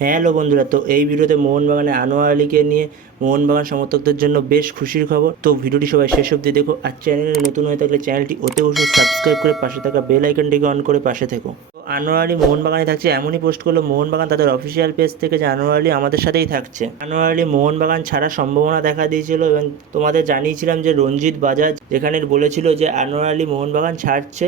হ্যাঁ হ্যালো বন্ধুরা, তো এই ভিডিওতে মোহনবাগানে আনোয়ার আলীকে নিয়ে মোহনবাগান সমর্থকদের জন্য বেশ খুশির খবর। তো ভিডিওটি সবাই শেষ অব্দি দেখো, আর চ্যানেলে নতুন হয়ে থাকলে চ্যানেলটি অতি অবশ্যই সাবস্ক্রাইব করে পাশে থাকা বেল আইকনটিকে অন করে পাশে থেকো। আনোয়ার মোহনবাগানে থাকছে। এমনই পোস্ট করল মোহনবাগান তাদের অফিসিয়াল পেজ থেকে যে আনোয়ার আমাদের সাথেই থাকছে। আনোয়ার মোহনবাগান ছাড়ার সম্ভাবনা দেখা দিয়েছিল এবং তোমাদের জানিয়েছিলাম যে রঞ্জিত বাজাজ যেখানে বলেছিল যে আনোয়ার আলী মোহনবাগান ছাড়ছে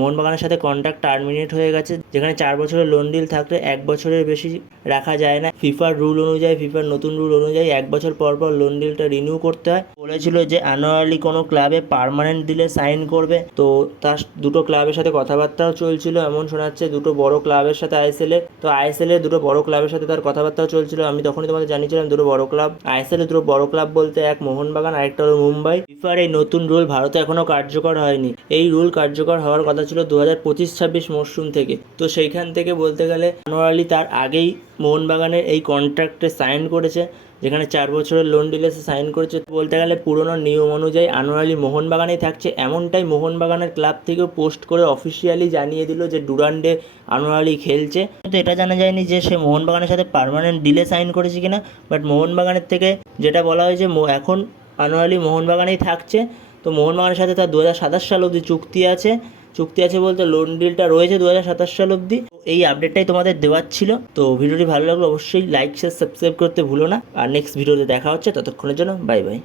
মোহনবাগানের সাথে কন্ট্রাক্ট টার্মিনেট হয়ে গেছে, যেখানে চার বছরের লোন ডিল থাকলে এক বছরের বেশি রাখা যায় না। ফিফার রুল অনুযায়ী ফিফার নতুন রুল অনুযায়ী এক বছর পর পর লোন ডিলটা রিনিউ করতে হয়। বলেছিল যে আনোয়ার আলী কোনো ক্লাবে পার্মানেন্ট দিলে সাইন করবে। তো তার দুটো ক্লাবের সাথে কথাবার্তাও চলছিল, এমন শোনাচ্ছে দুটো বড় ক্লাবের সাথে আইএসএল তো আইএসএল দুটো বড় ক্লাবের সাথে তার কথাবার্তাও চলছিল, আমি তখনই তোমাদের জানিয়েছিলাম দুটো বড় ক্লাব আইএসএল দুটো বড় ক্লাব বলতে এক মোহনবাগান, আরেকটা হলো মুম্বাই। ফিফার এই নতুন রুল ভারতে এখনও কার্যকর হয়নি। এই রুল কার্যকর হওয়ার কথা ছিল দু হাজার পঁচিশ ছাব্বিশ মরশুম থেকে। তো সেইখান থেকে বলতে গেলে আনোয়ার আলী তার আগেই মোহনবাগানের এই কন্ট্রাক্টে সাইন করেছে, যেখানে চার বছরের লোন ডিলে সে সাইন করেছে। বলতে গেলে পুরনো নিয়ম অনুযায়ী আনোয়ার আলী মোহনবাগানেই থাকছে। এমনটাই মোহনবাগানের ক্লাব থেকেও পোস্ট করে অফিসিয়ালি জানিয়ে দিল যে ডুরান্ডে আনোয়ার আলী খেলছে। তো এটা জানা যায়নি যে সে মোহনবাগানের সাথে পার্মানেন্ট ডিলে সাইন করেছে কিনা। বাট মোহনবাগানের থেকে যেটা বলা হয়েছে এখন আনোয়ার আলী মোহনবাগানেই থাকছে। তো মোহনবাগানের সাথে তার দু হাজার সাতাশ সাল অবধি চুক্তি আছে। চুক্তি আছে বলতে লোন ডিলটা রয়েছে দু হাজার সাতাশ সাল অব্দি এই আপডেটটাই তোমাদের দেওয়ার ছিল। তো ভিডিওটি ভালো লাগলে অবশ্যই লাইক শেয়ার সাবস্ক্রাইব করতে ভুলো না। আর নেক্সট ভিডিওতে দেখা হচ্ছে। ততক্ষণের জন্য বাই বাই